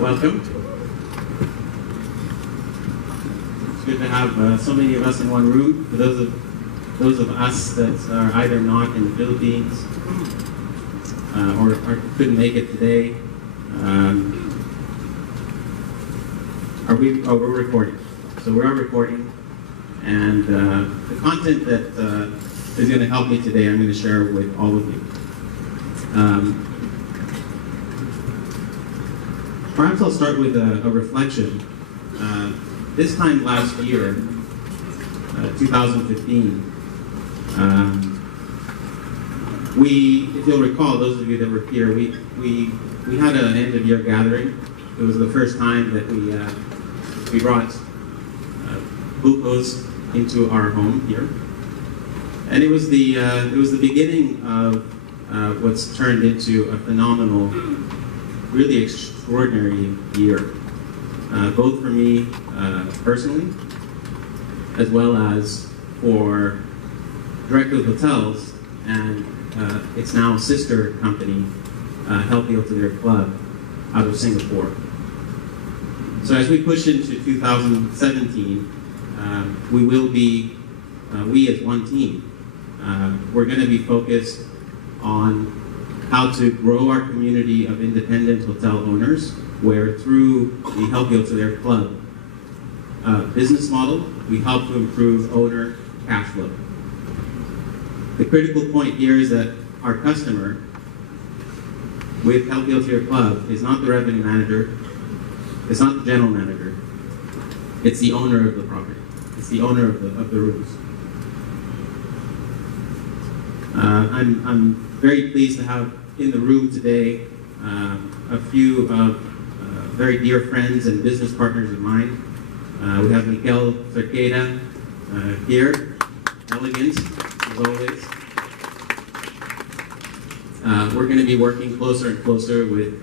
Welcome. It's good to have so many of us in one room. For those of us that are either not in the Philippines or couldn't make it today, we're recording. So we are recording, and the content that is going to help me today, I'm going to share with all of you. Perhaps I'll start with a reflection. This time last year, 2015, if you'll recall, those of you that were here, we had an end-of-year gathering. It was the first time that we brought glucose into our home here, and it was the beginning of what's turned into a phenomenal, really extraordinary year, both for me personally, as well as for Director of Hotels and its now sister company, Healthy Hotelier Club, out of Singapore. So as we push into 2017, we will be, we as one team, we're going to be focused on how to grow our community of independent hotel owners, where through the Healthy Hotelier Club business model, we help to improve owner cash flow. The critical point here is that our customer with Healthy Hotelier Club is not the revenue manager, it's not the general manager, it's the owner of the property, it's the owner of the rooms. I'm very pleased to have in the room today a few very dear friends and business partners of mine. We have Miguel Cerqueda here, elegant as always. We're going to be working closer and closer with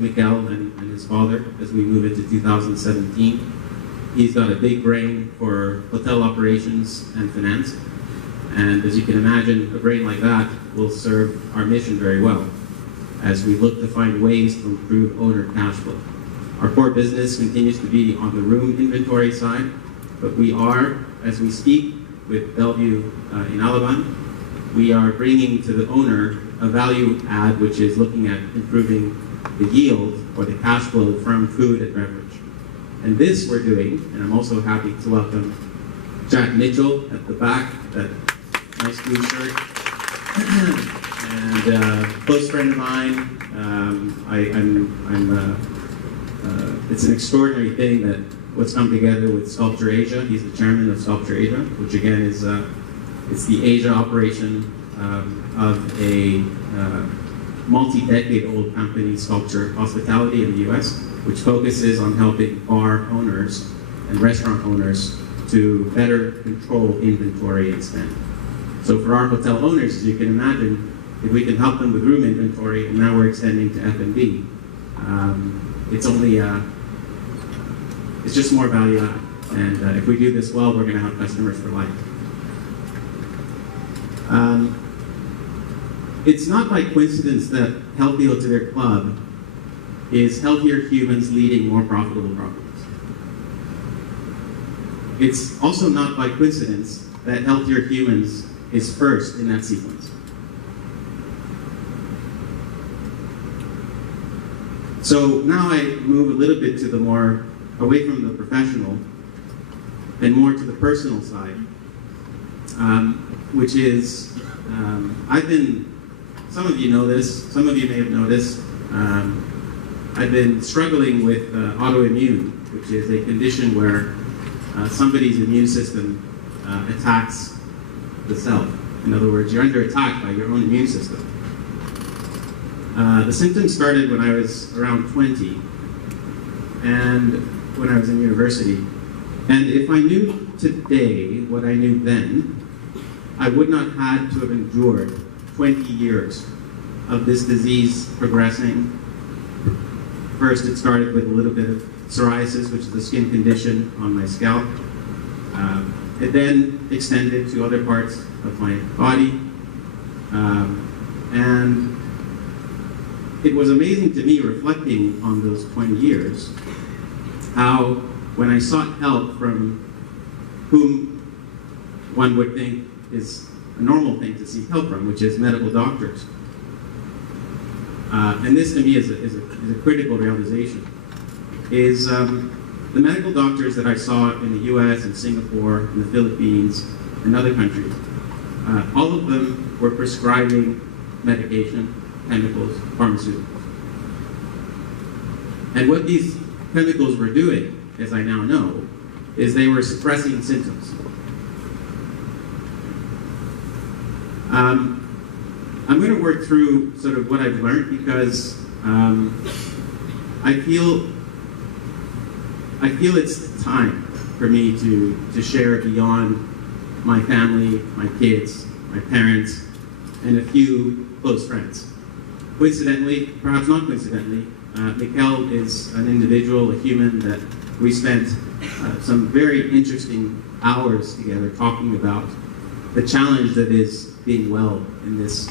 Miguel and his father as we move into 2017. He's got a big brain for hotel operations and finance. And as you can imagine, a brain like that will serve our mission very well as we look to find ways to improve owner cash flow. Our core business continues to be on the room inventory side, but we are, as we speak with Bellevue in Alkaline, we are bringing to the owner a value add, which is looking at improving the yield or the cash flow from food and beverage. And this we're doing, and I'm also happy to welcome Jack Mitchell at the back, that nice blue shirt, and close friend of mine. It's an extraordinary thing that what's come together with Sculpture Asia. He's the chairman of Sculpture Asia, which again is it's the Asia operation of a multi-decade-old company, Sculpture Hospitality in the U.S., which focuses on helping bar owners and restaurant owners to better control inventory and spend. So for our hotel owners, as you can imagine, if we can help them with room inventory, and now we're extending to F&B, it's just more value add. And if we do this well, we're going to have customers for life. It's not by coincidence that Healthy Hotelier Club is healthier humans leading more profitable properties. It's also not by coincidence that healthier humans is first in that sequence. So now I move a little bit to the more, away from the professional and more to the personal side, which is, some of you know this, some of you may have noticed, I've been struggling with autoimmune, which is a condition where somebody's immune system attacks the self. In other words, you're under attack by your own immune system. The symptoms started when I was around 20 and when I was in university. And if I knew today what I knew then, I would not have had to have endured 20 years of this disease progressing. First, it started with a little bit of psoriasis, which is a skin condition on my scalp. It then extended to other parts of my body. And it was amazing to me, reflecting on those 20 years, how when I sought help from whom one would think is a normal thing to seek help from, which is medical doctors. And this to me is a critical realization, is the medical doctors that I saw in the US and Singapore and the Philippines and other countries, all of them were prescribing medication, chemicals, pharmaceuticals. And what these chemicals were doing, as I now know, is they were suppressing symptoms. I'm going to work through sort of what I've learned because I feel it's time for me to share beyond my family, my kids, my parents, and a few close friends. Coincidentally, perhaps not coincidentally, Mikkel is an individual, a human that we spent some very interesting hours together talking about the challenge that is being well in this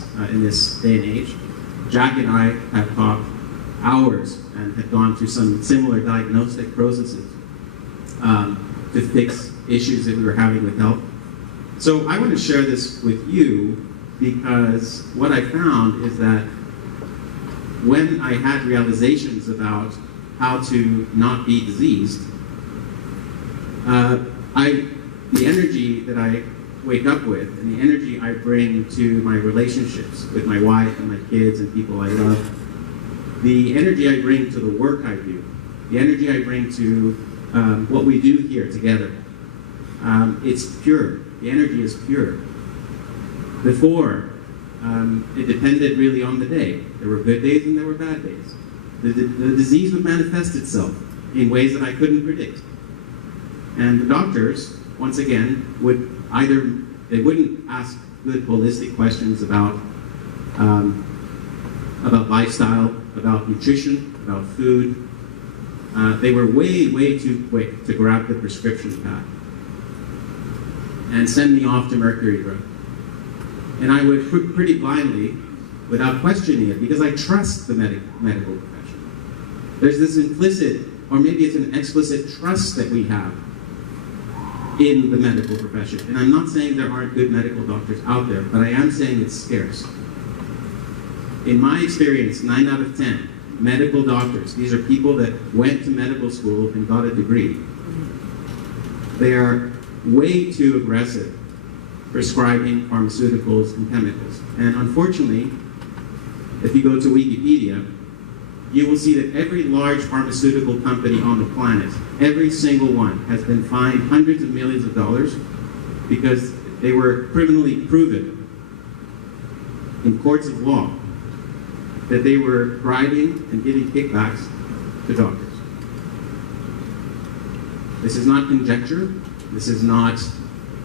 day and age. Jack and I have talked hours and have gone through some similar diagnostic processes to fix issues that we were having with health. So I want to share this with you because what I found is that when I had realizations about how to not be diseased, the energy that I wake up with and the energy I bring to my relationships with my wife and my kids and people I love, the energy I bring to the work I do, the energy I bring to what we do here together, it's pure. The energy is pure. Before, it depended really on the day. There were good days and there were bad days. The disease would manifest itself in ways that I couldn't predict. And the doctors, once again, would they wouldn't ask good holistic questions about lifestyle, about nutrition, about food. They were way too quick to grab the prescription pad and send me off to mercury drug. And I would pretty blindly, without questioning it, because I trust the medical profession. There's this implicit, or maybe it's an explicit trust that we have in the medical profession. And I'm not saying there aren't good medical doctors out there, but I am saying it's scarce. In my experience, 9 out of 10 medical doctors, these are people that went to medical school and got a degree, they are way too aggressive prescribing pharmaceuticals and chemicals. And unfortunately, if you go to Wikipedia, you will see that every large pharmaceutical company on the planet, every single one, has been fined hundreds of millions of dollars because they were criminally proven in courts of law that they were bribing and giving kickbacks to doctors. This is not conjecture. This is not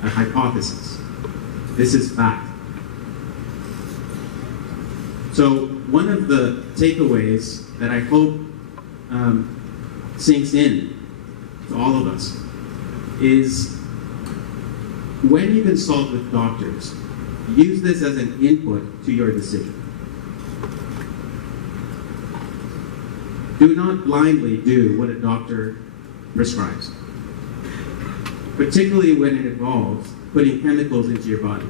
a hypothesis. This is fact. So one of the takeaways that I hope sinks in to all of us is when you consult with doctors, use this as an input to your decision. Do not blindly do what a doctor prescribes, particularly when it involves putting chemicals into your body.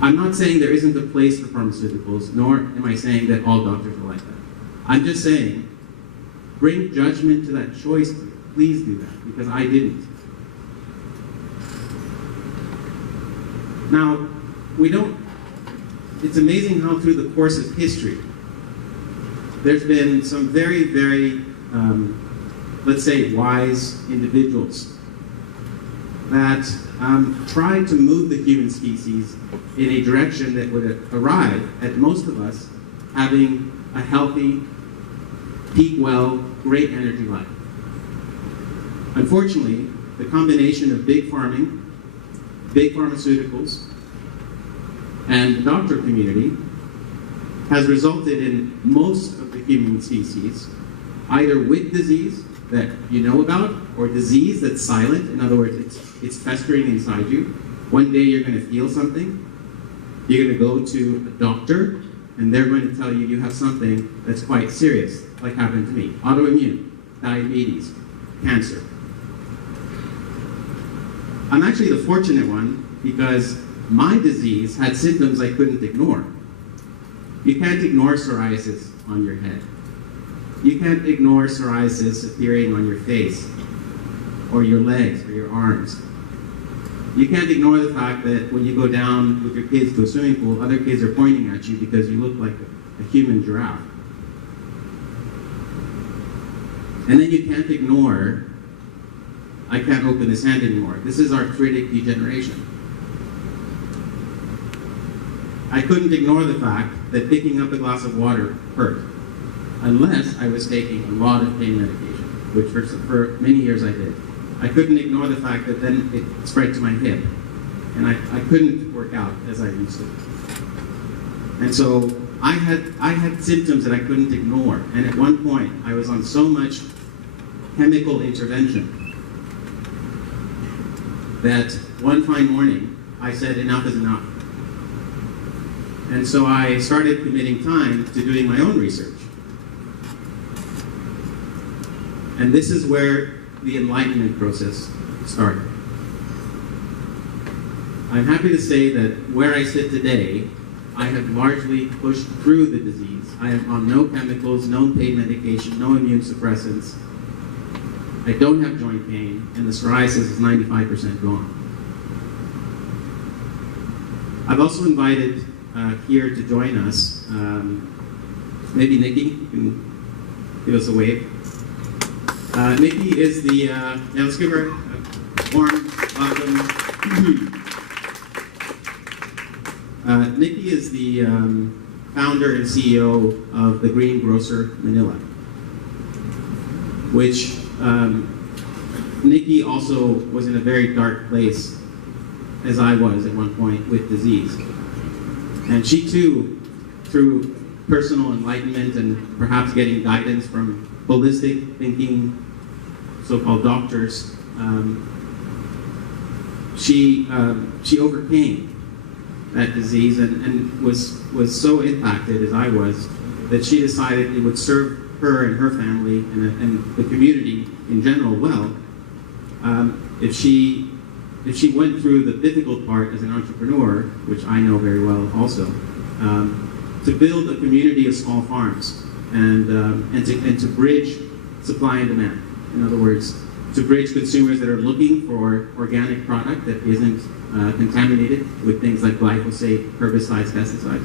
I'm not saying there isn't a place for pharmaceuticals, nor am I saying that all doctors are like that. I'm just saying, bring judgment to that choice. Please do that, because I didn't. Now, it's amazing how through the course of history, there's been some very, let's say, wise individuals that tried to move the human species in a direction that would arrive at most of us having a healthy, peak well, great energy life. Unfortunately, the combination of big farming, big pharmaceuticals, and the doctor community has resulted in most of the human species either with disease that you know about, or disease that's silent. In other words, it's festering inside you. One day you're going to feel something. You're going to go to a doctor, and they're going to tell you you have something that's quite serious, like happened to me: autoimmune, diabetes, cancer. I'm actually the fortunate one because my disease had symptoms I couldn't ignore. You can't ignore psoriasis on your head. You can't ignore psoriasis appearing on your face, or your legs, or your arms. You can't ignore the fact that when you go down with your kids to a swimming pool, other kids are pointing at you because you look like a human giraffe. And then you can't ignore, I can't open this hand anymore. This is arthritic degeneration. I couldn't ignore the fact that picking up a glass of water hurt, unless I was taking a lot of pain medication, which for many years I did. I couldn't ignore the fact that then it spread to my hip, and I couldn't work out as I used to. And so I had symptoms that I couldn't ignore, and at one point I was on so much chemical intervention that one fine morning I said enough is enough. And so I started committing time to doing my own research. And this is where the enlightenment process started. I'm happy to say that where I sit today, I have largely pushed through the disease. I am on no chemicals, no pain medication, no immune suppressants. I don't have joint pain, and the psoriasis is 95% gone. I've also invited here to join us, maybe Nikki can give us a wave. Nikki is the, let's give her a warm welcome. Nikki is the founder and CEO of the Green Grocer Manila, which Nikki also was in a very dark place, as I was at one point, with disease. And she too, through personal enlightenment and perhaps getting guidance from holistic thinking, so-called doctors, she overcame that disease and was so impacted as I was that she decided it would serve her and her family and the community in general well if she went through the difficult part as an entrepreneur, which I know very well also, to build a community of small farms and to bridge supply and demand. In other words, to bridge consumers that are looking for organic product that isn't contaminated with things like glyphosate, herbicides, pesticides,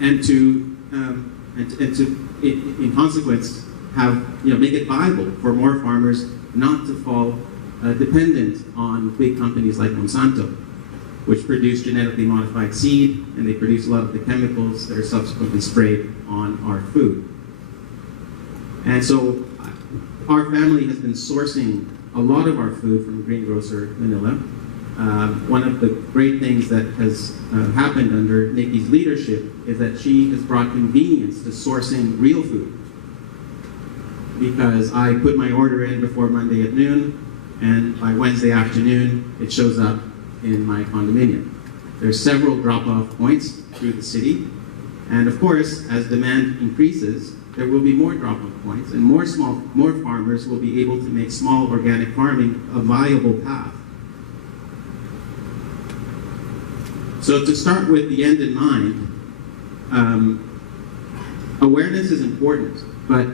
and to in consequence have make it viable for more farmers not to fall dependent on big companies like Monsanto, which produce genetically modified seed, and they produce a lot of the chemicals that are subsequently sprayed on our food. And so our family has been sourcing a lot of our food from Green Grocer Manila. One of the great things that has happened under Nikki's leadership is that she has brought convenience to sourcing real food. Because I put my order in before Monday at noon, and by Wednesday afternoon, it shows up in my condominium. There's several drop-off points through the city, and of course, as demand increases, there will be more drop-off points, and more farmers will be able to make small organic farming a viable path. So to start with the end in mind, awareness is important, but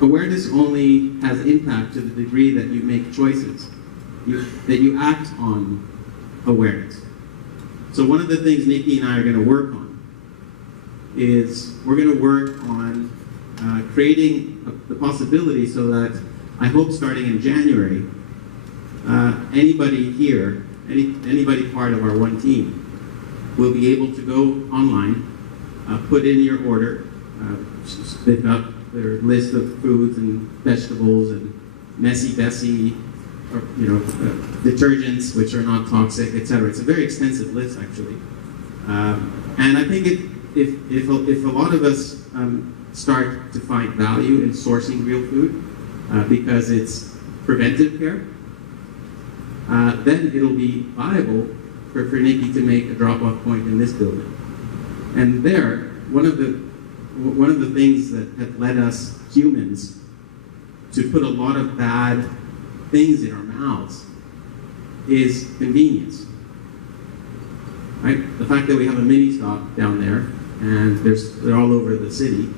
awareness only has impact to the degree that you make choices, that you act on awareness. So one of the things Nikki and I are going to work on is we're going to work on creating the possibility so that I hope starting in January, anybody here, anybody part of our one team will be able to go online, put in your order, pick up their list of foods and vegetables and Messy Bessie, or detergents which are not toxic, etc. It's a very extensive list actually, and I think if a lot of us start to find value in sourcing real food because it's preventive care, then it'll be viable for Nikki to make a drop-off point in this building. And there, one of the things that have led us humans to put a lot of bad things in our mouths is convenience. Right? The fact that we have a mini stop down there, and they're all over the city,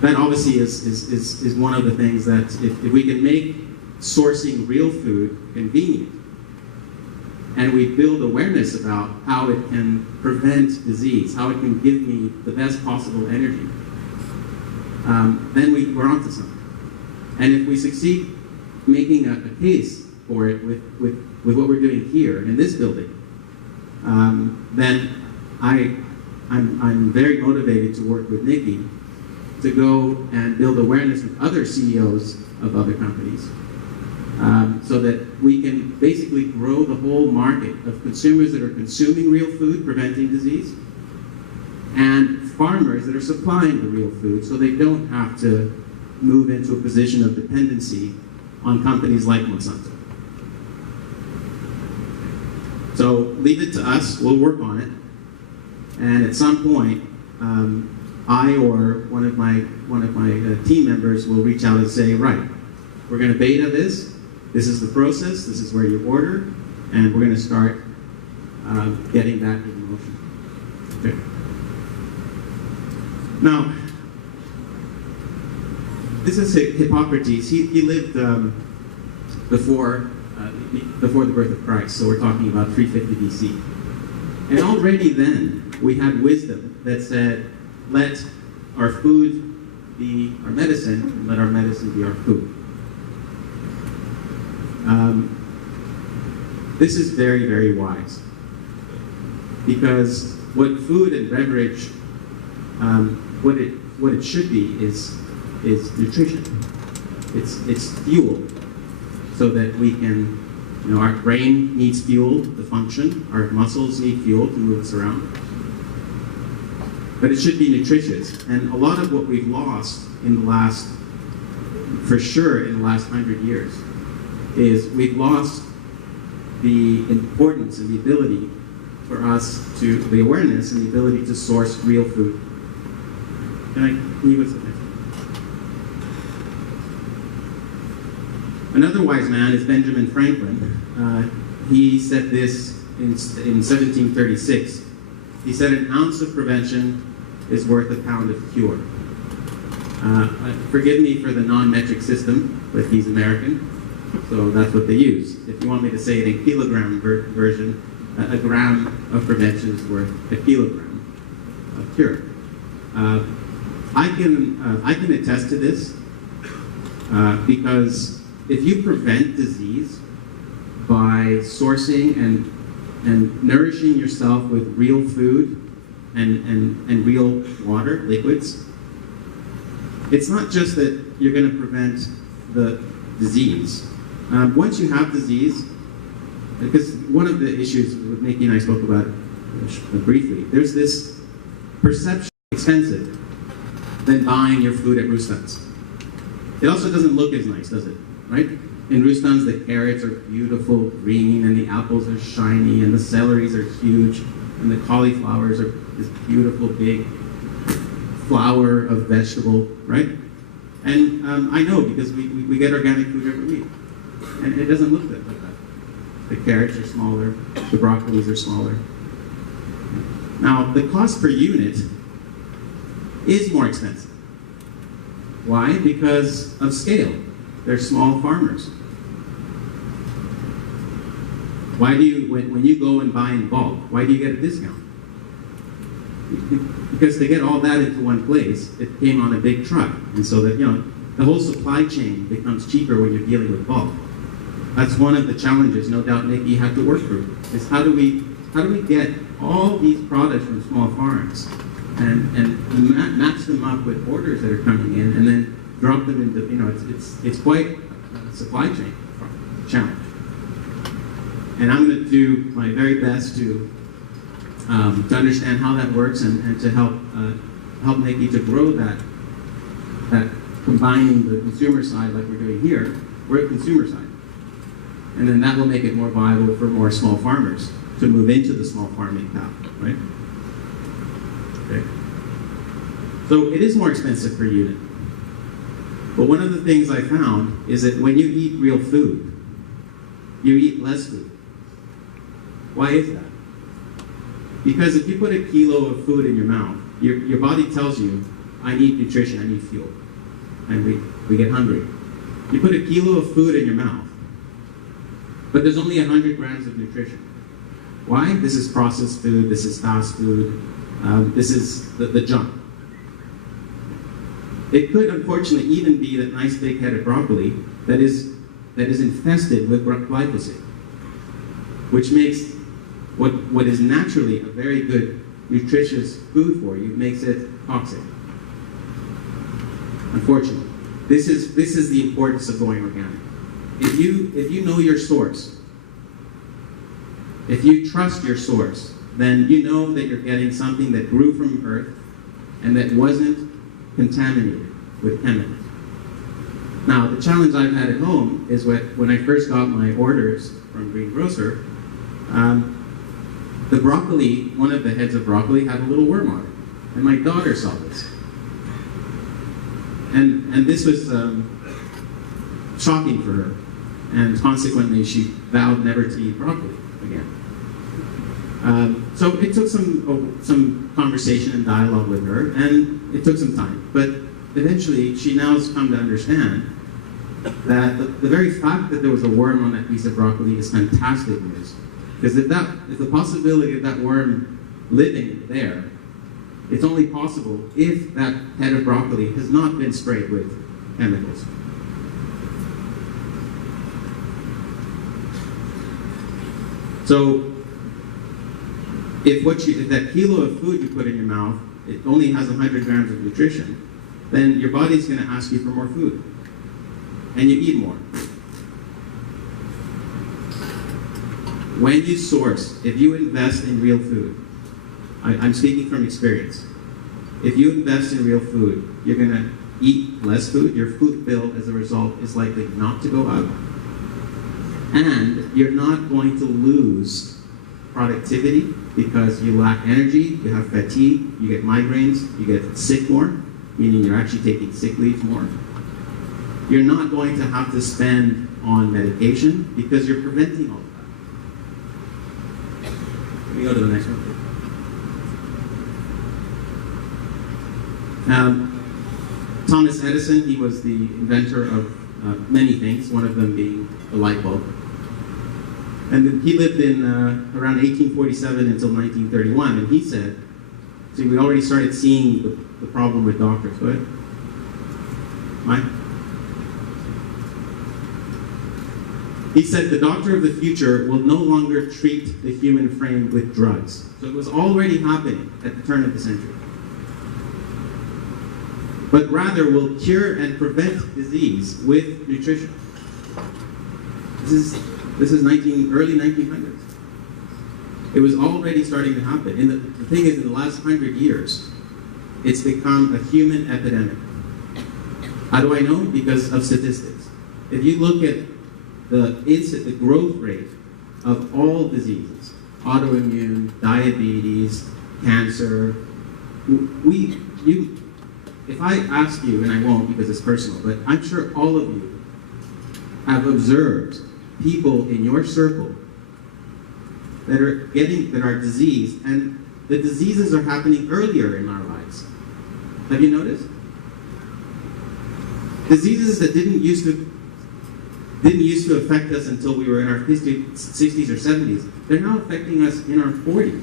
that obviously is one of the things that if we can make sourcing real food convenient, and we build awareness about how it can prevent disease, how it can give me the best possible energy, then we're onto something. And if we succeed making a case for it with what we're doing here in this building, then I'm very motivated to work with Nikki to go and build awareness with other CEOs of other companies, so that we can basically grow the whole market of consumers that are consuming real food, preventing disease, and farmers that are supplying the real food so they don't have to move into a position of dependency on companies like Monsanto. So leave it to us, we'll work on it, and at some point, I or one of my team members will reach out and say, right, we're going to beta this. This is the process. This is where you order, and we're going to start getting that in motion. Okay. Now, this is Hippocrates. He lived before the birth of Christ. So we're talking about 350 BC, and already then we had wisdom that said, let our food be our medicine, and let our medicine be our food. This is very, very wise, because what food and beverage, what it should be is nutrition. It's fuel, so that we can, our brain needs fuel to function, our muscles need fuel to move us around. But it should be nutritious. And a lot of what we've lost in the last, for sure in the last 100 years, is we've lost the importance and the ability for us to, the awareness and the ability to source real food. Can you go to the next one? Another wise man is Benjamin Franklin. He said this in 1736. He said, an ounce of prevention is worth a pound of cure. Forgive me for the non-metric system, but he's American, so that's what they use. If you want me to say it in kilogram version, a gram of prevention is worth a kilogram of cure. I can attest to this because if you prevent disease by sourcing and nourishing yourself with real food and real water, liquids, it's not just that you're going to prevent the disease. Once you have disease, because one of the issues with Nikki and I spoke about briefly, there's this perception expensive than buying your food at Rustan's. It also doesn't look as nice, does it? Right? In Rustan's, the carrots are beautiful green, and the apples are shiny, and the celeries are huge, and the cauliflowers are this beautiful big flower of vegetable, right? And I know, because we get organic food every week, and it doesn't look like that. The carrots are smaller, the broccolis are smaller. Now, the cost per unit is more expensive. Why? Because of scale. They're small farmers. Why do you, when you go and buy in bulk, why do you get a discount? Because they get all that into one place. It came on a big truck, and so that the whole supply chain becomes cheaper when you're dealing with bulk. That's one of the challenges, no doubt, Nikki had to work through. Is how do we get all these products from small farms and match them up with orders that are coming in, and then drop them into it's quite a supply chain challenge. And I'm going to do my very best to understand how that works and to help Nikki to grow that combining the consumer side like we're doing here. We're a consumer side. And then that will make it more viable for more small farmers to move into the small farming path, right? Okay. So it is more expensive per unit. But one of the things I found is that when you eat real food, you eat less food. Why is that? Because if you put a kilo of food in your mouth, your body tells you, I need nutrition, I need fuel. And we get hungry. You put a kilo of food in your mouth, but there's only 100 grams of nutrition. Why? This is processed food, this is fast food, this is the junk. It could, unfortunately, even be that nice big-headed broccoli that is infested with glyphosate, which makes what is naturally a very good, nutritious food for you, makes it toxic. Unfortunately. This is the importance of going organic. If you know your source, if you trust your source, then you know that you're getting something that grew from earth and that wasn't contaminated with chemicals. Now, the challenge I've had at home is when I first got my orders from Greengrocer, the broccoli, one of the heads of broccoli had a little worm on it. And my daughter saw this. And this was shocking for her. And consequently, she vowed never to eat broccoli again. So it took some conversation and dialogue with her, and it took some time. But eventually, she now has come to understand that the very fact that there was a worm on that piece of broccoli is fantastic news. Because if the possibility of that worm living there, it's only possible if that head of broccoli has not been sprayed with chemicals. So, if that kilo of food you put in your mouth, it only has 100 grams of nutrition, then your body's going to ask you for more food. And you eat more. When you source, if you invest in real food, I'm speaking from experience. If you invest in real food, you're going to eat less food. Your food bill, as a result, is likely not to go up. And you're not going to lose productivity because you lack energy, you have fatigue, you get migraines, you get sick more, meaning you're actually taking sick leave more. You're not going to have to spend on medication because you're preventing all of that. Let me go to the next one. Thomas Edison, he was the inventor of many things, one of them being the light bulb. And he lived in around 1847 until 1931, and he said, see, we already started seeing the problem with doctors. Go ahead. Mike? He said, the doctor of the future will no longer treat the human frame with drugs. So it was already happening at the turn of the century. But rather will cure and prevent disease with nutrition. This is early 1900s. It was already starting to happen. And the thing is, in the last 100 years, it's become a human epidemic. How do I know? Because of statistics. If you look at the growth rate of all diseases, autoimmune, diabetes, cancer, if I ask you, and I won't because it's personal, but I'm sure all of you have observed people in your circle that are diseased, and the diseases are happening earlier in our lives. Have you noticed? Diseases that didn't used to affect us until we were in our 60s or 70s, they're now affecting us in our 40s.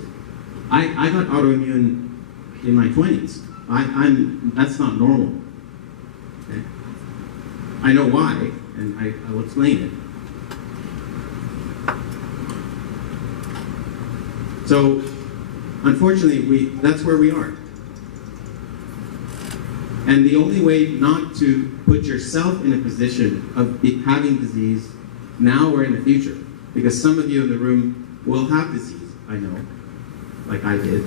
I got autoimmune in my 20s. That's not normal. Okay? I know why, and I will explain it. So, unfortunately, that's where we are. And the only way not to put yourself in a position of having disease now or in the future, because some of you in the room will have disease, I know, like I did.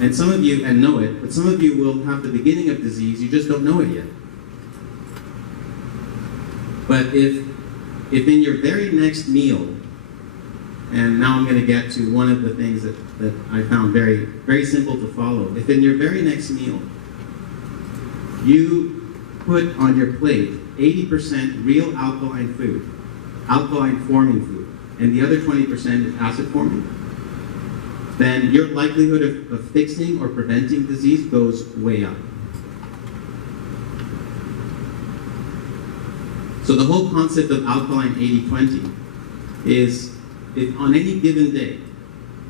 And some of you, and know it, but some of you will have the beginning of disease, you just don't know it yet. But if if in your very next meal, and now I'm going to get to one of the things that I found very, very simple to follow. If in your very next meal, you put on your plate 80% real alkaline food, alkaline forming food, and the other 20% is acid forming, then your likelihood of fixing or preventing disease goes way up. So the whole concept of alkaline 80-20 is, if on any given day,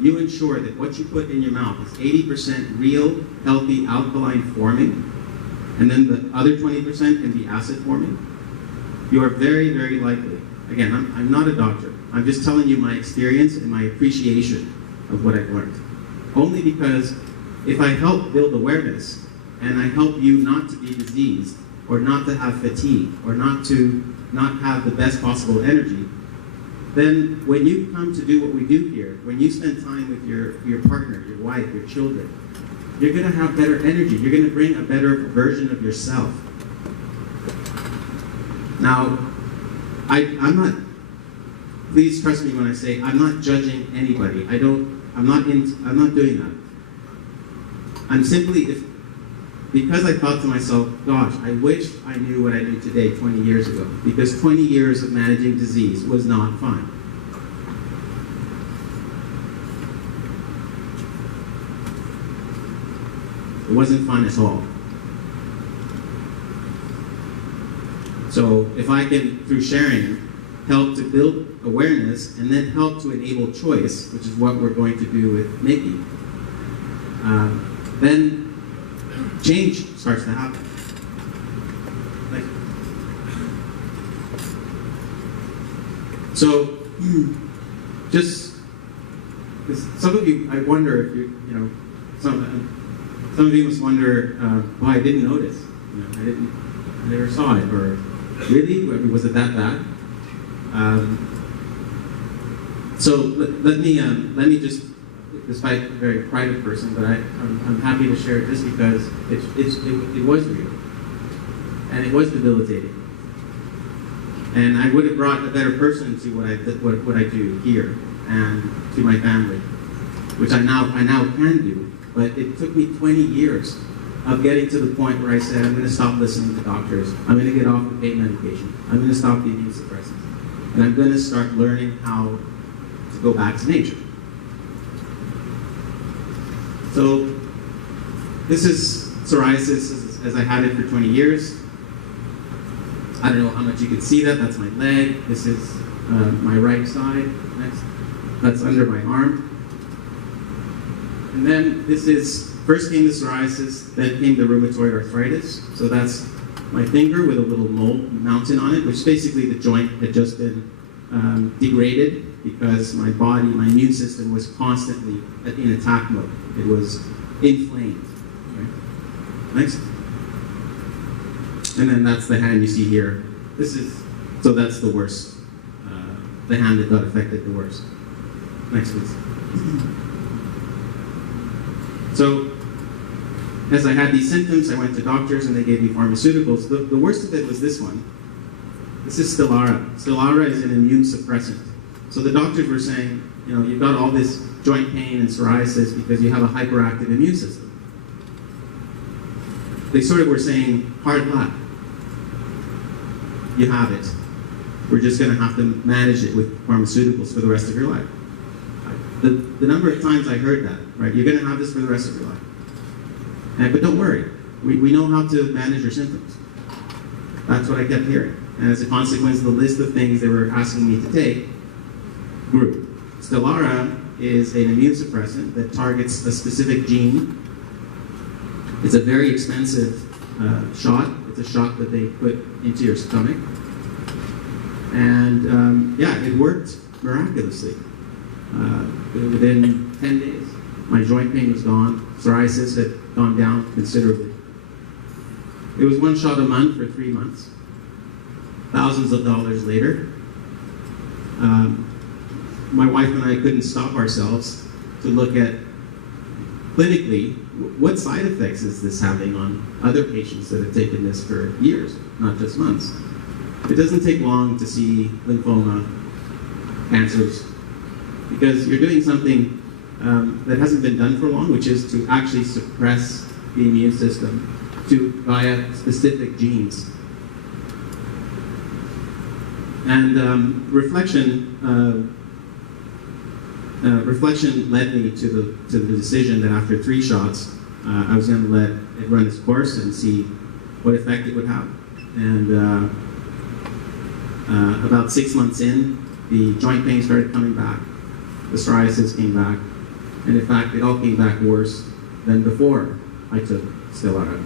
you ensure that what you put in your mouth is 80% real, healthy, alkaline forming, and then the other 20% can be acid forming, you are very, very likely, again, I'm not a doctor, I'm just telling you my experience and my appreciation of what I've learned. Only because if I help build awareness, and I help you not to be diseased, or not to have fatigue, or not have the best possible energy, then when you come to do what we do here, when you spend time with your partner, your wife, your children, you're going to have better energy. You're going to bring a better version of yourself. Now, I'm not, please trust me when I say I'm not judging anybody. I'm not doing that. I'm simply, because I thought to myself, gosh, I wish I knew what I knew today 20 years ago, because 20 years of managing disease was not fun. It wasn't fun at all. So if I can, through sharing, help to build awareness and then help to enable choice, which is what we're going to do with Nikki, then change starts to happen. So, just some of you, I wonder if some of you must wonder why I didn't notice. I never saw it, or really, was it that bad? So let me just. Despite a very private person, but I'm happy to share it just because it was real, and it was debilitating, and I would have brought a better person to what I do here and to my family, which I now can do. But it took me 20 years of getting to the point where I said I'm going to stop listening to doctors. I'm going to get off the pain medication. I'm going to stop the immune suppressants, and I'm going to start learning how to go back to nature. So this is psoriasis as I had it for 20 years. I don't know how much you can see that. That's my leg. This is my right side. Next, that's under my arm. And then this is, first came the psoriasis, then came the rheumatoid arthritis. So that's my finger with a little mountain on it, which basically the joint had just been degraded because my body, my immune system was constantly in attack mode. It was inflamed. Okay? Next. And then that's the hand you see here. So that's the worst. The hand that got affected the worst. Next, please. So, as I had these symptoms, I went to doctors and they gave me pharmaceuticals. The worst of it was this one. This is Stelara. Stelara is an immune suppressant. So the doctors were saying, you've got all this joint pain and psoriasis because you have a hyperactive immune system. They sort of were saying, hard luck. You have it. We're just going to have to manage it with pharmaceuticals for the rest of your life. The number of times I heard that, right? You're going to have this for the rest of your life. But don't worry. We know how to manage your symptoms. That's what I kept hearing. And as a consequence, the list of things they were asking me to take grew. Stelara is an immune suppressant that targets a specific gene. It's a very expensive shot. It's a shot that they put into your stomach. And it worked miraculously. Within 10 days, my joint pain was gone. Psoriasis had gone down considerably. It was one shot a month for 3 months. Thousands of dollars later, my wife and I couldn't stop ourselves to look at clinically what side effects is this having on other patients that have taken this for years, not just months. It doesn't take long to see lymphoma, cancers, because you're doing something that hasn't been done for long, which is to actually suppress the immune system via specific genes. And reflection led me to the decision that after 3 shots, I was going to let it run its course and see what effect it would have. And about 6 months in, the joint pain started coming back, the psoriasis came back, and in fact, it all came back worse than before I took Stelara.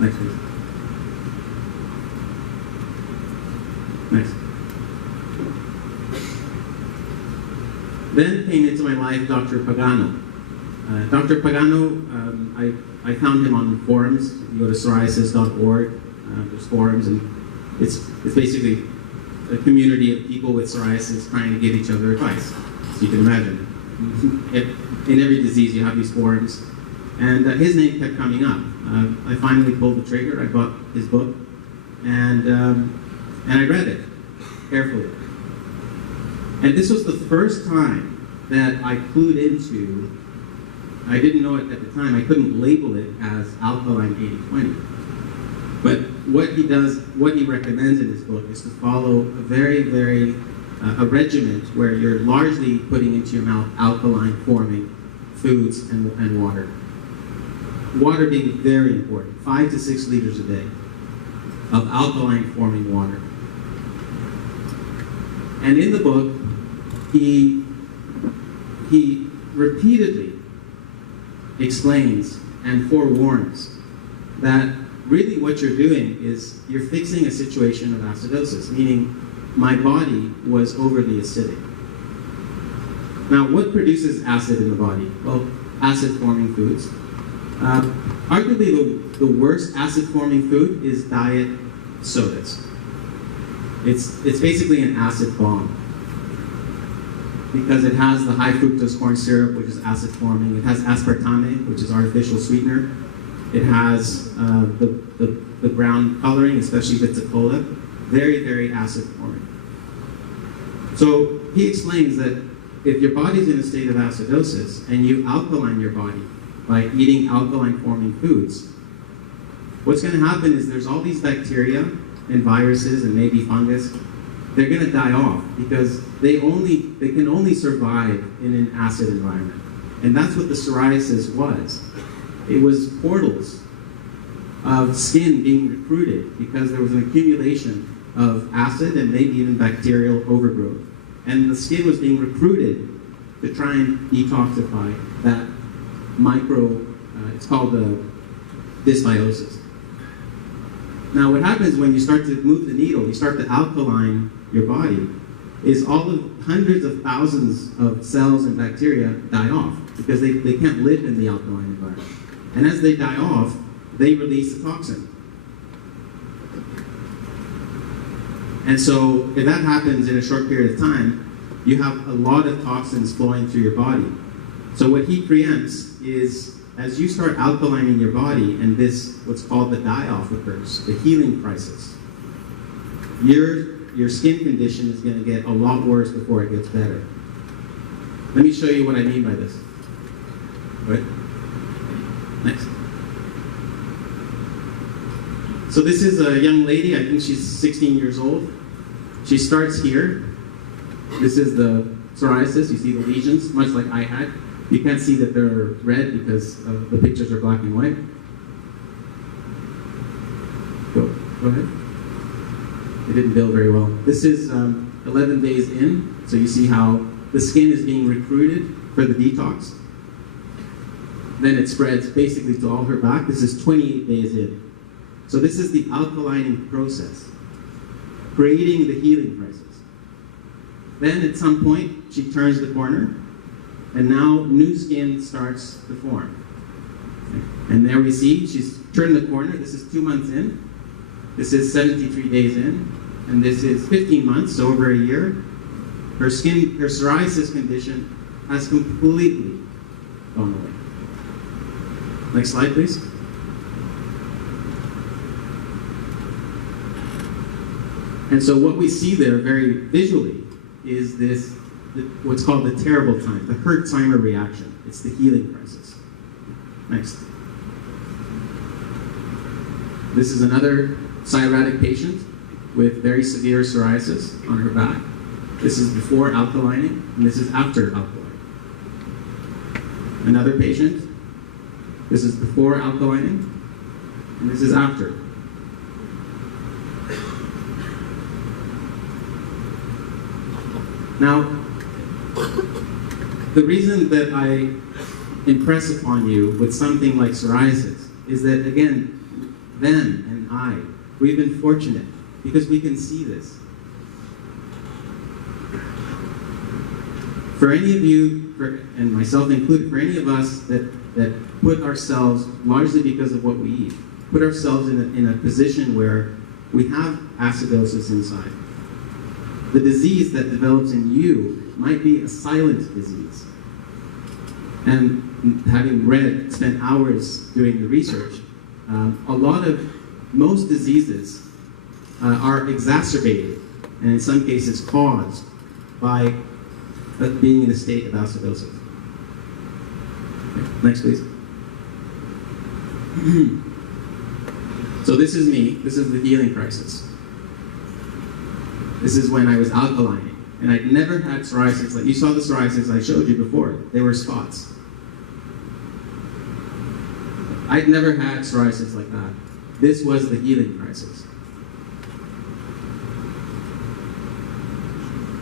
Next, please. Next. Then came into my life Dr. Pagano. Dr. Pagano, I found him on forums. You go to psoriasis.org, there's forums, and it's basically a community of people with psoriasis trying to give each other advice, as you can imagine. In every disease you have these forums. And his name kept coming up. I finally pulled the trigger, I bought his book, and I read it carefully. And this was the first time that I clued into, I didn't know it at the time, I couldn't label it as Alkaline 80/20. But what he does, what he recommends in his book is to follow a regimen where you're largely putting into your mouth alkaline forming foods and water. Water being very important, 5 to 6 liters a day of alkaline forming water. And in the book, he repeatedly explains and forewarns that really what you're doing is you're fixing a situation of acidosis, meaning my body was overly acidic. Now, what produces acid in the body? Well, acid-forming foods. Arguably the worst acid-forming food is diet sodas. It's basically an acid bomb because it has the high fructose corn syrup, which is acid forming. It has aspartame, which is artificial sweetener. It has the brown coloring, especially if it's a cola. Very, very acid forming. So he explains that if your body's in a state of acidosis and you alkaline your body by eating alkaline forming foods, what's going to happen is there's all these bacteria and viruses and maybe fungus. They're going to die off because they can only survive in an acid environment. And that's what the psoriasis was. It was portals of skin being recruited because there was an accumulation of acid and maybe even bacterial overgrowth. And the skin was being recruited to try and detoxify that it's called dysbiosis. Now what happens when you start to move the needle, you start to alkaline your body, is all of hundreds of thousands of cells and bacteria die off because they can't live in the alkaline environment. And as they die off, they release a toxin. And so if that happens in a short period of time, you have a lot of toxins flowing through your body. So what he preempts is as you start alkalining your body and this, what's called the die-off occurs, the healing crisis, your skin condition is going to get a lot worse before it gets better. Let me show you what I mean by this. Right? Next. So this is a young lady, I think she's 16 years old. She starts here. This is the psoriasis, you see the lesions, much like I had. You can't see that they're red because the pictures are black and white. Go ahead. It didn't build very well. This is 11 days in, so you see how the skin is being recruited for the detox. Then it spreads basically to all her back. This is 28 days in. So this is the alkalining process, creating the healing crisis. Then at some point, she turns the corner, and now new skin starts to form. And there we see, she's turned the corner. This is 2 months in. This is 73 days in. And this is 15 months, so over a year. Her psoriasis condition has completely gone away. Next slide, please. And so what we see there very visually is this, what's called the terrible time, the Herxheimer reaction. It's the healing crisis. Next. This is another psoriatic patient with very severe psoriasis on her back. This is before alkalining, and this is after alkalining. Another patient. This is before alkalining, and this is after. Now, the reason that I impress upon you with something like psoriasis is that, again, them and I, we've been fortunate because we can see this. For any of you, and myself included, for any of us that put ourselves, largely because of what we eat, put ourselves in a position where we have acidosis inside, the disease that develops in you might be a silent disease. And having spent hours doing the research, most diseases are exacerbated, and in some cases caused, by being in a state of acidosis. Okay, next, please. So this is me. This is the healing crisis. This is when I was alkalining, and I'd never had psoriasis. Like you saw the psoriasis I showed you before. They were spots. I'd never had psoriasis like that. This was the healing crisis.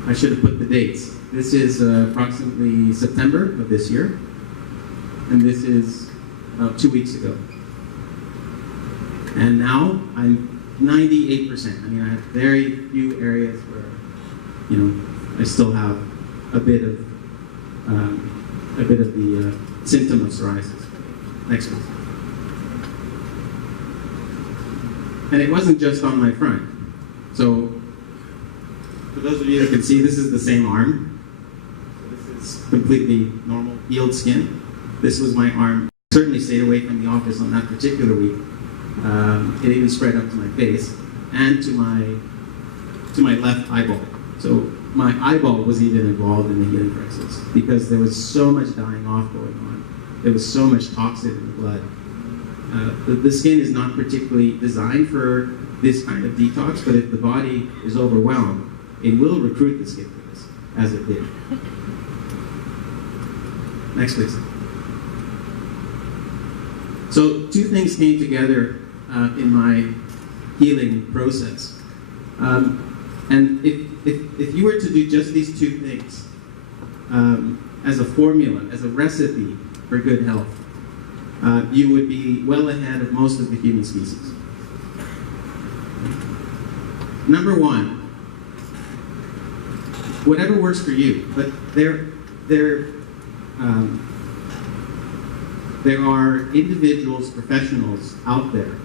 I should have put the dates. This is approximately September of this year, and this is about 2 weeks ago. And now I'm 98%. I mean, I have very few areas where, I still have a bit of the symptom of psoriasis. Next one. And it wasn't just on my front. So, for those of you that can see, this is the same arm. So this is completely normal, healed skin. This was my arm. I certainly stayed away from the office on that particular week. It even spread up to my face and to my left eyeball. So my eyeball was even involved in the healing process because there was so much dying off going on. There was so much toxin in the blood. The skin is not particularly designed for this kind of detox, but if the body is overwhelmed, it will recruit the skin for this, as it did. Next, please. So two things came together in my healing process. And if you were to do just these two things as a formula, as a recipe for good health, you would be well ahead of most of the human species. Number one, whatever works for you, but there are individuals, professionals out there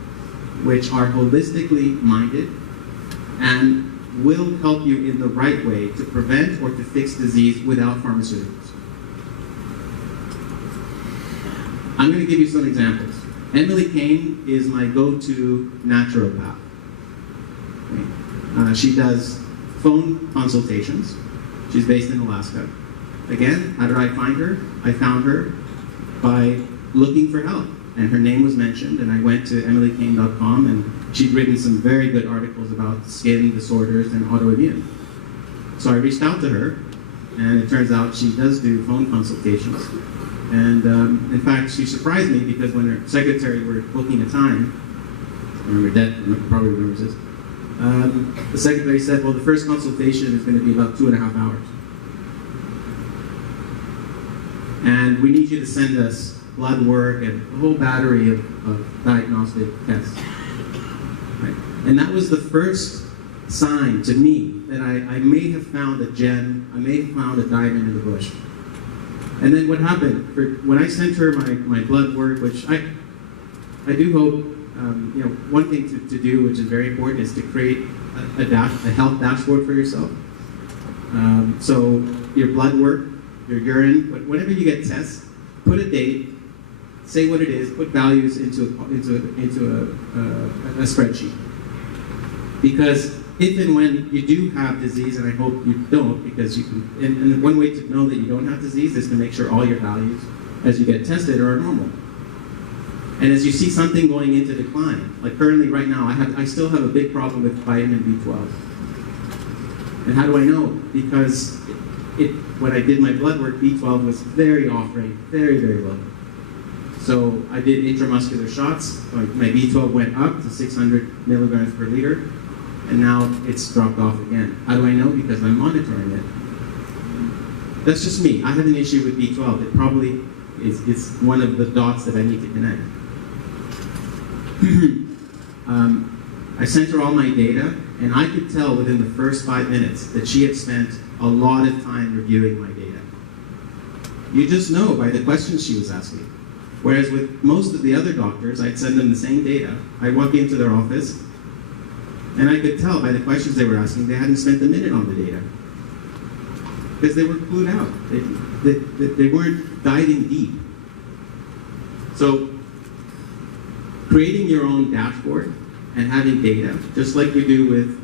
which are holistically minded and will help you in the right way to prevent or to fix disease without pharmaceuticals. I'm going to give you some examples. Emily Kane is my go-to naturopath. Okay. She does phone consultations. She's based in Alaska. Again, how did I find her? I found her by looking for help. And her name was mentioned, and I went to emilykane.com, and she'd written some very good articles about skin disorders and autoimmune. So I reached out to her, and it turns out she does do phone consultations. And in fact, she surprised me because when her secretary were booking a time, I remember Deb probably remembers this, the secretary said, well, the first consultation is going to be about 2.5 hours. And we need you to send us blood work and a whole battery of diagnostic tests. Right? And that was the first sign to me that I may have found a gem, I may have found a diamond in the bush. And then what happened, when I sent her my blood work, which I do hope, one thing to do, which is very important, is to create a health dashboard for yourself. So your blood work, your urine, whenever you get tests, put a date, say what it is, put values into a spreadsheet. Because if and when you do have disease, and I hope you don't, because you can, and one way to know that you don't have disease is to make sure all your values as you get tested are normal. And as you see something going into decline, like currently right now, I still have a big problem with vitamin B12. And how do I know? Because when I did my blood work, B12 was very off-rate, very, very low. So I did intramuscular shots. My B12 went up to 600 milligrams per liter, and now it's dropped off again. How do I know? Because I'm monitoring it. That's just me. I have an issue with B12. It probably is one of the dots that I need to connect. I sent her all my data, and I could tell within the first 5 minutes that she had spent a lot of time reviewing my data. You just know by the questions she was asking. Whereas with most of the other doctors, I'd send them the same data. I'd walk into their office, and I could tell by the questions they were asking, they hadn't spent a minute on the data. Because they were clued out. They weren't diving deep. So, creating your own dashboard and having data, just like we do with,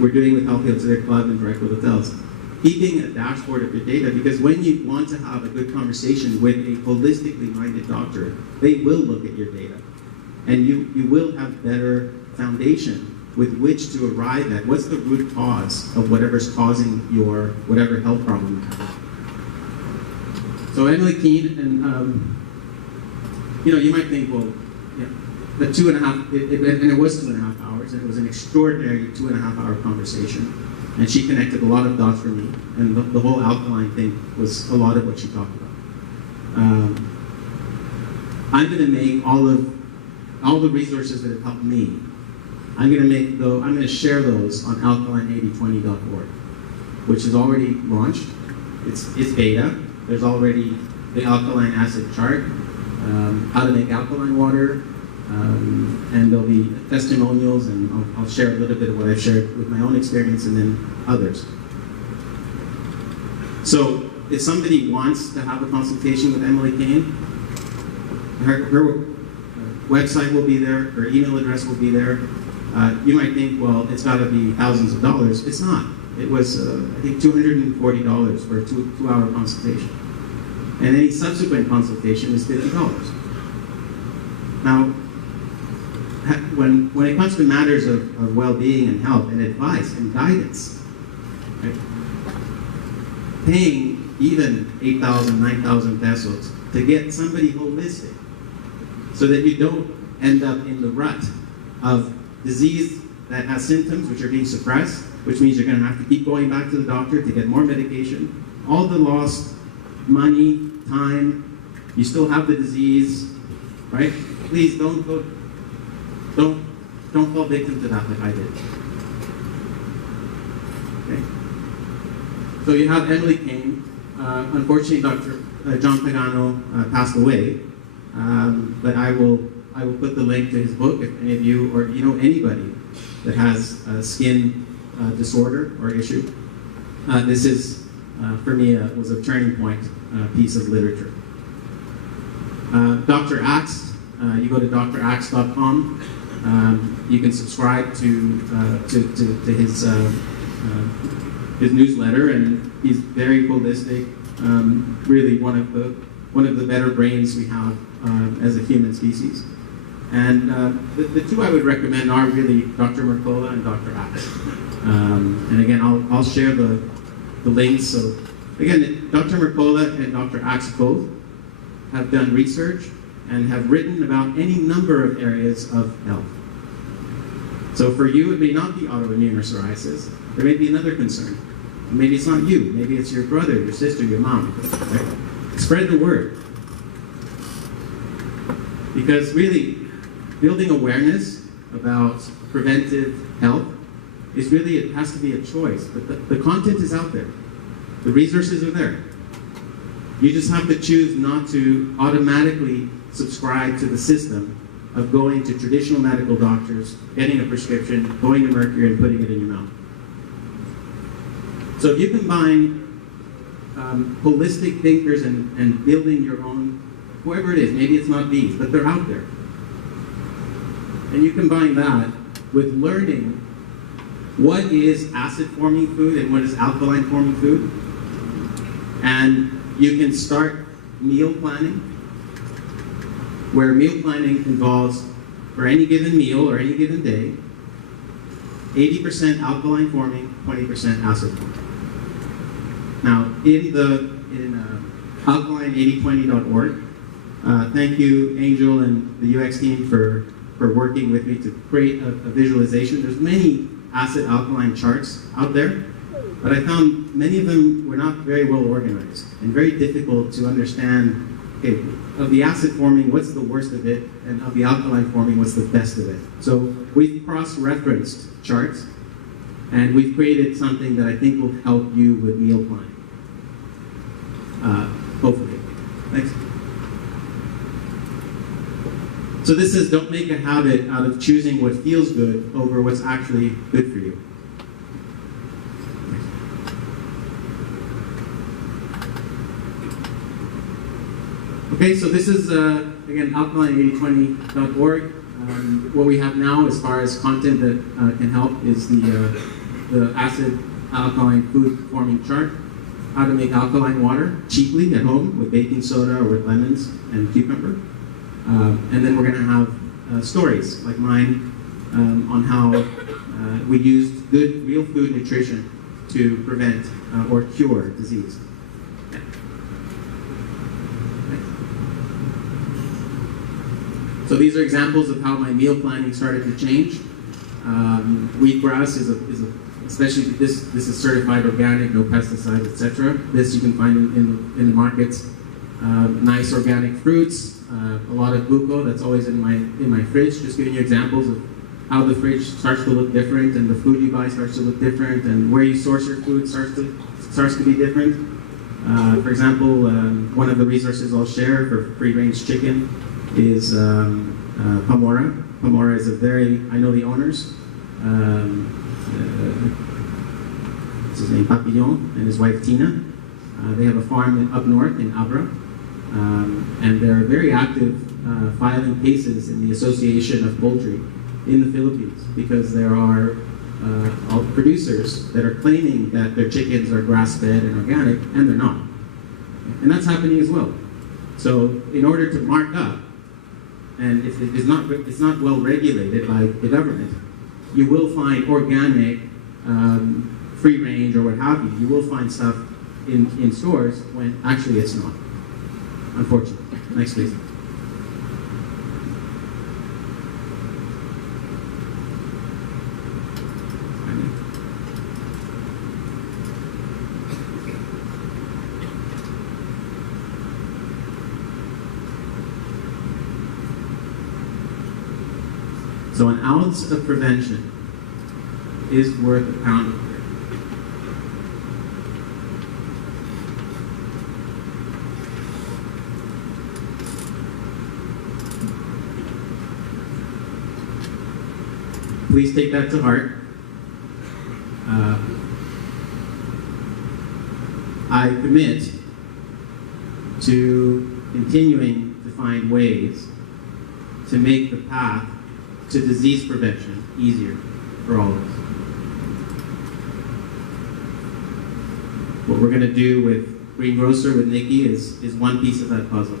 we're doing with Healthy Outsider Club and Direct with Hotels. Keeping a dashboard of your data, because when you want to have a good conversation with a holistically minded doctor, they will look at your data. And you will have better foundation with which to arrive at what's the root cause of whatever's causing your whatever health problem you have. So Emily Keene, and you might think, well, the 2.5, and it was 2.5 hours, and it was an extraordinary 2.5-hour conversation. And she connected a lot of dots for me, and the whole alkaline thing was a lot of what she talked about. I'm going to make all the resources that have helped me. I'm going to share those on alkaline8020.org, which is already launched. It's beta. There's already the alkaline acid chart, how to make alkaline water, and there'll be testimonials, and I'll share a little bit of what I've shared with my own experience and then others. So if somebody wants to have a consultation with Emily Kane, her website will be there, her email address will be there. You might think, well, it's got to be thousands of dollars. It's not. It was, I think, $240 for a two-hour consultation. And any subsequent consultation is $50. Now, when it comes to matters of well-being and health and advice and guidance, right, paying even 8,000, 9,000 pesos to get somebody holistic so that you don't end up in the rut of disease that has symptoms which are being suppressed, which means you're going to have to keep going back to the doctor to get more medication, all the lost money, time, you still have the disease, right? Please don't fall victim to that like I did. Okay. So you have Emily Kane. Unfortunately, Dr. John Pagano passed away, but I will put the link to his book if any of you or anybody that has a skin disorder or issue. This is for me was a turning point piece of literature. Dr. Axe, you go to draxe.com. You can subscribe to his newsletter, and he's very holistic. Really one of the better brains we have as a human species. And the two I would recommend are really Dr. Mercola and Dr. Axe. And again, I'll share the links. So again, Dr. Mercola and Dr. Axe both have done research and have written about any number of areas of health. So for you, it may not be autoimmune or psoriasis. There may be another concern. Maybe it's not you. Maybe it's your brother, your sister, your mom. Right? Spread the word. Because really, building awareness about preventive health is really, it has to be a choice. But the content is out there. The resources are there. You just have to choose not to automatically subscribe to the system of going to traditional medical doctors, getting a prescription, going to Mercury and putting it in your mouth. So if you combine holistic thinkers and building your own, whoever it is, maybe it's not these, but they're out there. And you combine that with learning what is acid-forming food and what is alkaline-forming food. And you can start meal planning, where meal planning involves, for any given meal or any given day, 80% alkaline forming, 20% acid forming. Now, in alkaline8020.org, thank you, Angel and the UX team for working with me to create a visualization. There's many acid-alkaline charts out there, but I found many of them were not very well organized and very difficult to understand. Okay, of the acid forming, what's the worst of it? And of the alkaline forming, what's the best of it? So we've cross-referenced charts, and we've created something that I think will help you with meal planning. Hopefully. Thanks. So this says, don't make a habit out of choosing what feels good over what's actually good for you. Okay, so this is, again, Alkaline8020.org. What we have now as far as content that can help is the acid-alkaline food forming chart, how to make alkaline water cheaply at home with baking soda or with lemons and cucumber. And then we're going to have stories like mine on how we used good real food nutrition to prevent or cure disease. So these are examples of how my meal planning started to change. Wheatgrass is especially this is certified organic, no pesticides, etc. This you can find in the markets. Nice organic fruits, a lot of glucose that's always in my fridge. Just giving you examples of how the fridge starts to look different, and the food you buy starts to look different, and where you source your food starts to be different. For example, one of the resources I'll share for free-range chicken is Pamora. Pamora is I know the owners. What's his name? Papillon and his wife Tina. They have a farm up north in Abra. And they're very active filing cases in the Association of Poultry in the Philippines because there are producers that are claiming that their chickens are grass-fed and organic, and they're not. And that's happening as well. So in order to mark up, and if it's not well regulated by the government, you will find organic, free range, or what have you. You will find stuff in stores when actually it's not. Unfortunately. Next, please. So an ounce of prevention is worth a pound of cure. Please take that to heart. I commit to continuing to find ways to make the path to disease prevention easier for all of us. What we're going to do with Greengrocer, with Nikki, is one piece of that puzzle.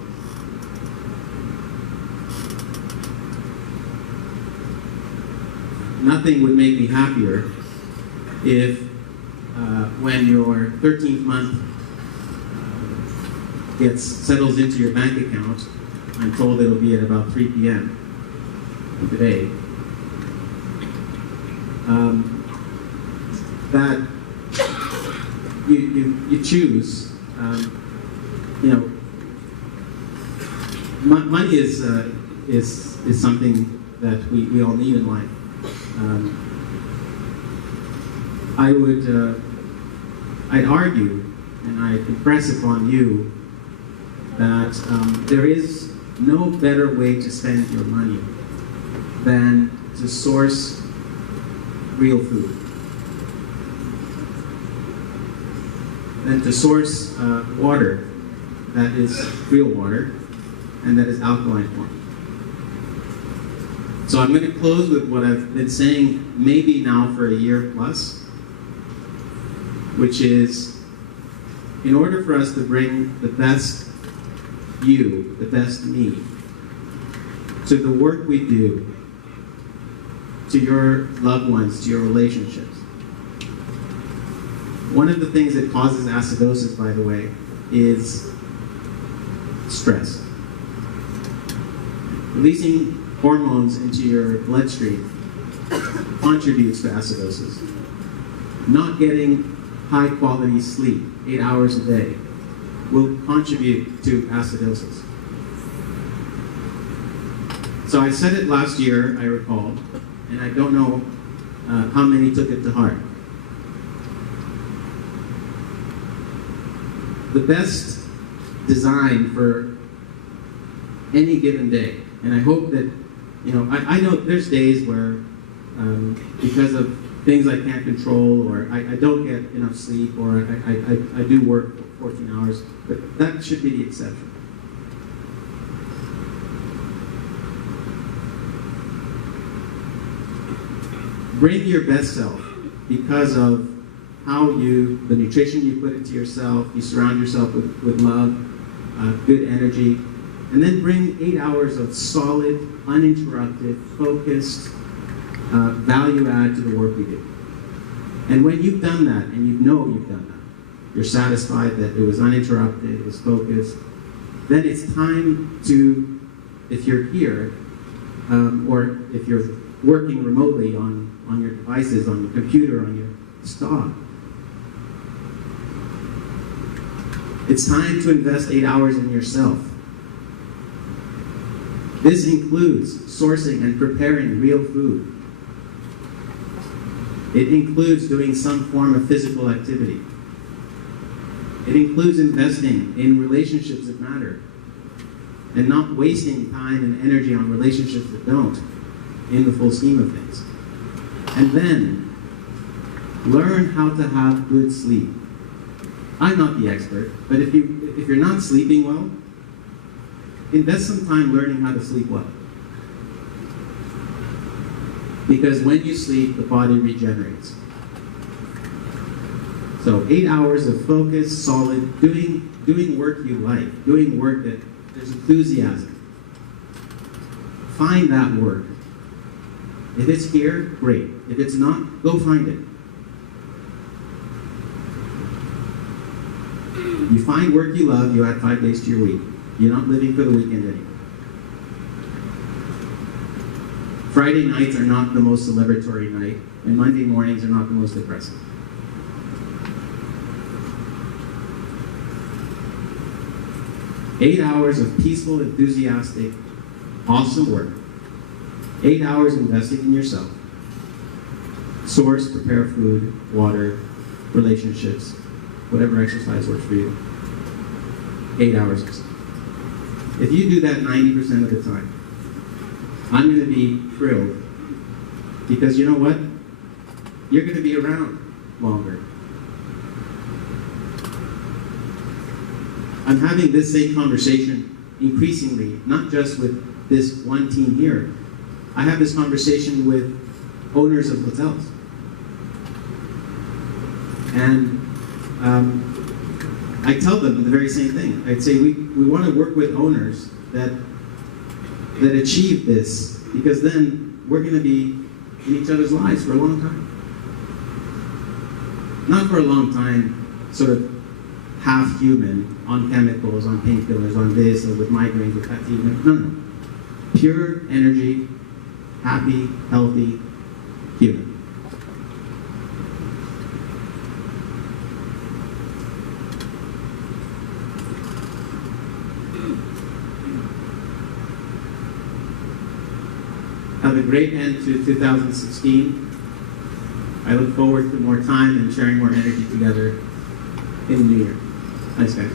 Nothing would make me happier if when your 13th month settles into your bank account, I'm told it'll be at about 3 p.m. today, that you choose, money is something that we all need in life. I'd argue, and I'd impress upon you, that there is no better way to spend your money than to source real food, than to source water that is real water and that is alkaline form. So I'm going to close with what I've been saying maybe now for a year plus, which is, in order for us to bring the best you, the best me, to the work we do, to your loved ones, to your relationships. One of the things that causes acidosis, by the way, is stress. Releasing hormones into your bloodstream contributes to acidosis. Not getting high quality sleep, 8 hours a day, will contribute to acidosis. So I said it last year, I recall, and I don't know how many took it to heart. The best design for any given day, and I hope that, I know there's days where, because of things I can't control, or I don't get enough sleep, or I do work 14 hours, but that should be the exception. Bring your best self because of how the nutrition you put into yourself, you surround yourself with love, good energy, and then bring 8 hours of solid, uninterrupted, focused value add to the work we do. And when you've done that, and you know you've done that, you're satisfied that it was uninterrupted, it was focused, then it's time to, if you're here, or if you're working remotely on your devices, on your computer, on your stop, it's time to invest 8 hours in yourself. This includes sourcing and preparing real food. It includes doing some form of physical activity. It includes investing in relationships that matter and not wasting time and energy on relationships that don't, in the full scheme of things. And then learn how to have good sleep. I'm not the expert, but if you're not sleeping well, invest some time learning how to sleep well. Because when you sleep, the body regenerates. So 8 hours of focus, solid, doing work you like, doing work that there's enthusiasm. Find that work. If it's here, great. If it's not, go find it. You find work you love, you add 5 days to your week. You're not living for the weekend anymore. Friday nights are not the most celebratory night, and Monday mornings are not the most depressing. Eight hours of peaceful, enthusiastic, awesome work. 8 hours investing in yourself. Source, prepare food, water, relationships, whatever exercise works for you. 8 hours of stuff. If you do that 90% of the time, I'm going to be thrilled. Because you know what? You're going to be around longer. I'm having this same conversation increasingly, not just with this one team here. I have this conversation with owners of hotels. And I tell them the very same thing. I'd say we want to work with owners that achieve this, because then we're going to be in each other's lives for a long time. Not for a long time, sort of half human, on chemicals, on painkillers, on this, or with migraines, with fatigue. No. Pure energy, happy, healthy, human. Have a great end to 2016. I look forward to more time and sharing more energy together in the new year. Thanks, guys.